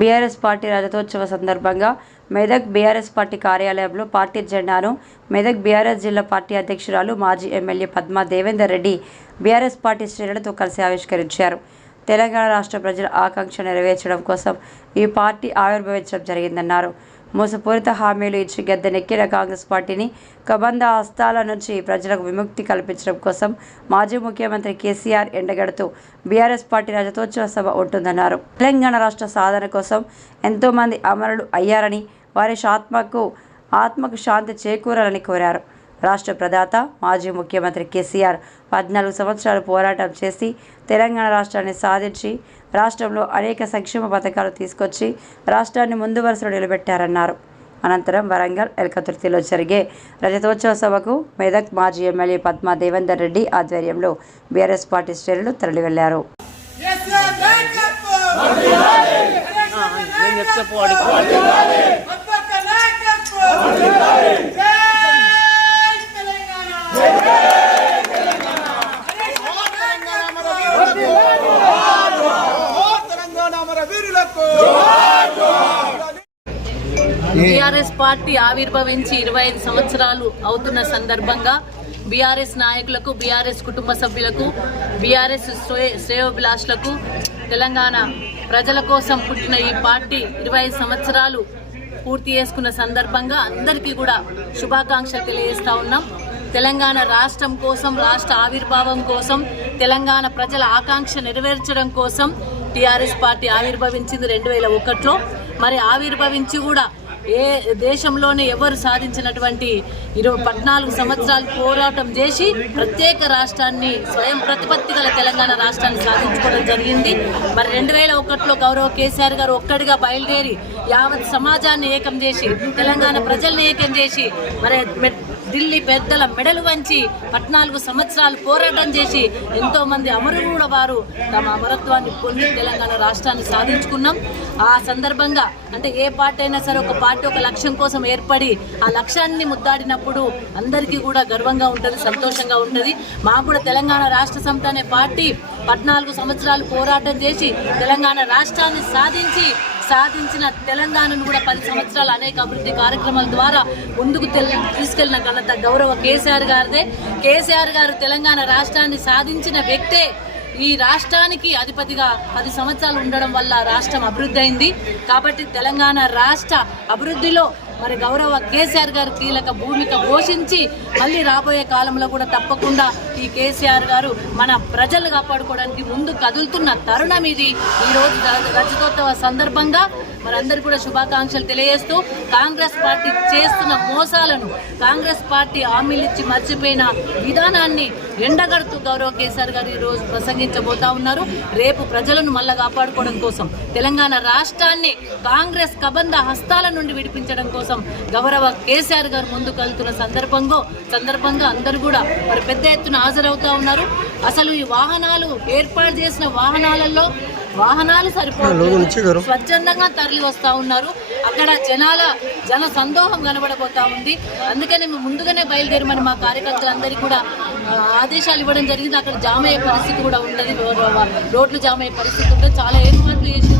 BRS party రజతోత్సవ సందర్భంగా Medak BRS party కార్యాలయంలో పార్టీ జెండాను మెదక్ బీఆర్ఎస్ జిల్లా పార్టీ అధ్యక్షురాలు మాజీ MLA Padma Devender Reddy BRS party శ్రేణులతో కలిసి ఆవిష్కరించారు. తెలంగాణ రాష్ట్ర ప్రజల ఆకాంక్ష నెరవేర్చడం కోసం ఈ పార్టీ ఆవిర్భవించడం జరిగిందన్నారు. మోసపూరిత హామీలు ఇచ్చి గద్దెనెక్కిన కాంగ్రెస్ పార్టీని కబంధ హస్తాల నుంచి ప్రజలకు విముక్తి కల్పించడం కోసం మాజీ ముఖ్యమంత్రి కేసీఆర్ ఎండగడుతూ బీఆర్ఎస్ పార్టీ రజతోత్సవ సభ ఉంటుందన్నారు. తెలంగాణ రాష్ట్ర సాధన కోసం ఎంతోమంది అమరులు అయ్యారని వారి ఆత్మకు ఆత్మకు శాంతి చేకూరాలని కోరారు. రాష్ట్ర ప్రదాత మాజీ ముఖ్యమంత్రి కేసీఆర్ పద్నాలుగు సంవత్సరాలు పోరాటం చేసి తెలంగాణ రాష్ట్రాన్ని సాధించి రాష్ట్రంలో అనేక సంక్షేమ పథకాలు తీసుకొచ్చి రాష్ట్రాన్ని ముందు వరుసలో నిలబెట్టారన్నారు. అనంతరం వరంగల్ ఎల్కతుర్తిలో జరిగే రజతోత్సవ సభకు మెదక్ మాజీ ఎమ్మెల్యే పద్మా దేవేందర్ రెడ్డి ఆధ్వర్యంలో బీఆర్ఎస్ పార్టీ శ్రేణులు తరలివెళ్ళారు. కేసీఆర్ చెప్తే బీఆర్ఎస్ పార్టీ ఆవిర్భవించి ఇరవై ఐదు సంవత్సరాలు అవుతున్న సందర్భంగా బీఆర్ఎస్ నాయకులకు బీఆర్ఎస్ కుటుంబ సభ్యులకు బీఆర్ఎస్ శ్రేయోభిలాషులకు తెలంగాణ ప్రజల కోసం పుట్టిన ఈ పార్టీ ఇరవై ఐదు సంవత్సరాలు పూర్తి చేసుకున్న సందర్భంగా అందరికీ కూడా శుభాకాంక్షలు తెలియజేస్తా ఉన్నాం. తెలంగాణ రాష్ట్రం కోసం రాష్ట్ర ఆవిర్భావం కోసం తెలంగాణ ప్రజల ఆకాంక్ష నెరవేర్చడం కోసం టీఆర్ఎస్ పార్టీ ఆవిర్భవించింది రెండు వేల ఒకటిలో. మరి ఆవిర్భవించి కూడా ఏ దేశంలోనే ఎవరు సాధించినటువంటి ఇరవై పద్నాలుగు సంవత్సరాలు పోరాటం చేసి ప్రత్యేక రాష్ట్రాన్ని స్వయం ప్రతిపత్తి గల తెలంగాణ రాష్ట్రాన్ని సాధించుకోవడం జరిగింది. మరి రెండు వేల ఒకటిలో గౌరవ కేసీఆర్ గారు ఒక్కడిగా బయలుదేరి యావత్ సమాజాన్ని ఏకం చేసి తెలంగాణ ప్రజల్ని ఏకం చేసి మరి మె- ఢిల్లీ పెద్దల మెడలు వంచి పద్నాలుగు సంవత్సరాలు పోరాటం చేసి ఎంతో మంది అమరులు వారు తమ అమరత్వాన్ని పొంది తెలంగాణ రాష్ట్రాన్ని సాధించుకున్నాం. ఆ సందర్భంగా అంటే ఏ పార్టీ అయినా సరే ఒక పార్టీ ఒక లక్ష్యం కోసం ఏర్పడి ఆ లక్ష్యాన్ని ముద్దాడినప్పుడు అందరికీ కూడా గర్వంగా ఉంటుంది సంతోషంగా ఉంటుంది. మాకు కూడా తెలంగాణ రాష్ట్ర సమితి అనే పార్టీ పద్నాలుగు సంవత్సరాలు పోరాటం చేసి తెలంగాణ రాష్ట్రాన్ని సాధించి సాధించిన తెలంగాణను కూడా పది సంవత్సరాలు అనేక అభివృద్ధి కార్యక్రమాల ద్వారా ముందుకు తీసుకెళ్ళిన ఘనత గౌరవ కేసీఆర్ గారిదే. కేసీఆర్ గారు తెలంగాణ రాష్ట్రాన్ని సాధించిన వ్యక్తే. ఈ రాష్ట్రానికి అధిపతిగా పది సంవత్సరాలు ఉండడం వల్ల రాష్ట్రం అభివృద్ధి అయింది. కాబట్టి తెలంగాణ రాష్ట్ర అభివృద్ధిలో మరి గౌరవ కేసీఆర్ గారు కీలక భూమిక పోషించి మళ్ళీ రాబోయే కాలంలో కూడా తప్పకుండా ఈ కేసీఆర్ గారు మన ప్రజలు కాపాడుకోవడానికి ముందు కదులుతున్న తరుణం ఇది. ఈ రోజు రజతోత్సవ సందర్భంగా మరందరూ కూడా శుభాకాంక్షలు తెలియజేస్తూ కాంగ్రెస్ పార్టీ చేస్తున్న మోసాలను కాంగ్రెస్ పార్టీ హామీలు ఇచ్చి మర్చిపోయిన విధానాన్ని ఎండగడుతూ గౌరవ కేసీఆర్ గారు ఈరోజు రోజు ప్రసంగించబోతా ఉన్నారు. రేపు ప్రజలను మళ్ళా కాపాడుకోవడం కోసం తెలంగాణ రాష్ట్రాన్ని కాంగ్రెస్ కబంధ హస్తాల నుండి విడిపించడం కోసం గౌరవ కేసీఆర్ గారు ముందుకు వెళ్తున్న సందర్భంగా సందర్భంగా అందరూ కూడా మరి పెద్ద ఎత్తున హాజరవుతా ఉన్నారు. అసలు ఈ వాహనాలు ఏర్పాటు చేసిన వాహనాలలో వాహనాలు సరిపోదు స్వచ్ఛందంగా తరలి వస్తా ఉన్నారు. అక్కడ జనాల జన సందోహం కనబడబోతా ఉంది. అందుకని మేము ముందుగానే బయలుదేరమని మా కార్యకర్తలందరికీ కూడా ఆదేశాలు ఇవ్వడం జరిగింది. అక్కడ జామ్ అయ్యే పరిస్థితి కూడా ఉంటుంది రోడ్లు జామ్ అయ్యే పరిస్థితి ఉంటుంది చాలా ఏర్పాట్లు మరి